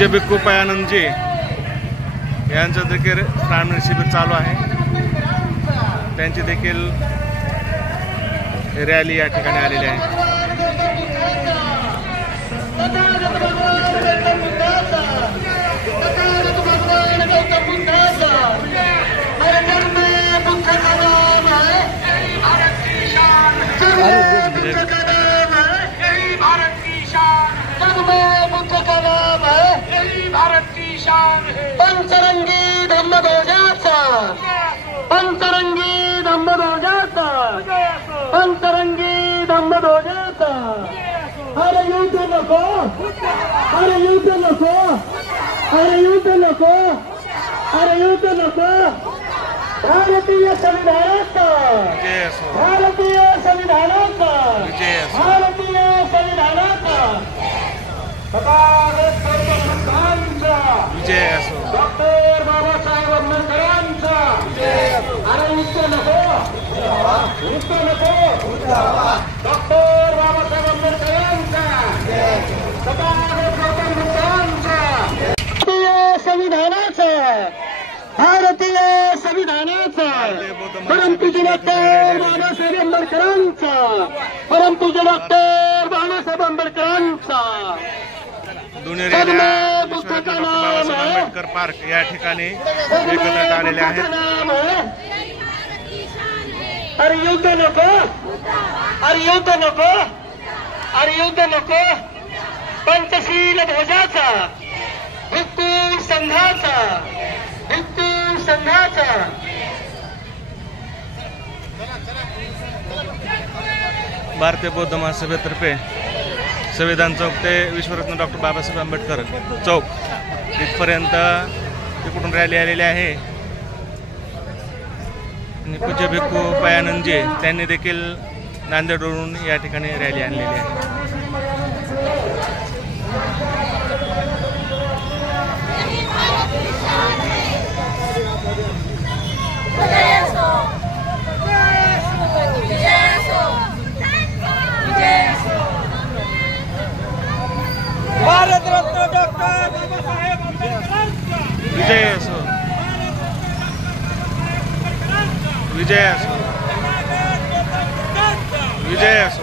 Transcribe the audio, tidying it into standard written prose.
पूज्य भिक्खू पयानंदजी यांचं देखील ग्रामीण शिबिर चालू आहे। त्यांची देखील रॅली या ठिकाणी आलेली आहे। पंचरंगी धम्मध्वजाचा, पंचरंगी धम्मध्वजाचा, पंचरंगी धम्मध्वजाचा। अरे युद्ध नको, अरे युद्ध नको, अरे युद्ध नको, अरे युद्ध नको। भारतीय संविधानाचा, भारतीय संविधानाचा, भारतीय संविधानाचा विजय असो। डॉक्टर बाबासाहेब आंबेडकरांचा अरे युद्ध नको, युद्ध नको। डॉक्टर बाबासाहेब आंबेडकरांचा भारतीय संविधानाचा, भारतीय संविधानाचा, परमपूज्य डॉक्टर बाबासाहेब आंबेडकरांचा, परमपूज्य डॉक्टर बाबासाहेब आंबेडकरांचा। दोन्ही रॅल्या डॉक्टर बाबासाहेब आंबेडकर पार्क या ठिकाणी एकत्रित आलेले आहेत। अरे युद्ध नको, अरे युद्ध नको, अरे युद्ध नको। पंचशील ध्वजाचा, भिक्खू संघाचा, भिक्खू संघाचा। भारतीय बौद्ध महासभेतर्फे संविधान चौक ते विश्वरत्न डॉक्टर बाबासाहेब आंबेडकर चौक इथपर्यंत तिकडून रॅली आलेली आहे। आणि पूज्य भिक्खू पयानंदजी त्यांनी देखील नांदेडवरून या ठिकाणी रॅली आणलेली आहे। भारतरत्न डॉक्टर बाबासाहेब आंबेडकरांचा विजय असो, विजय असो, विजय असो।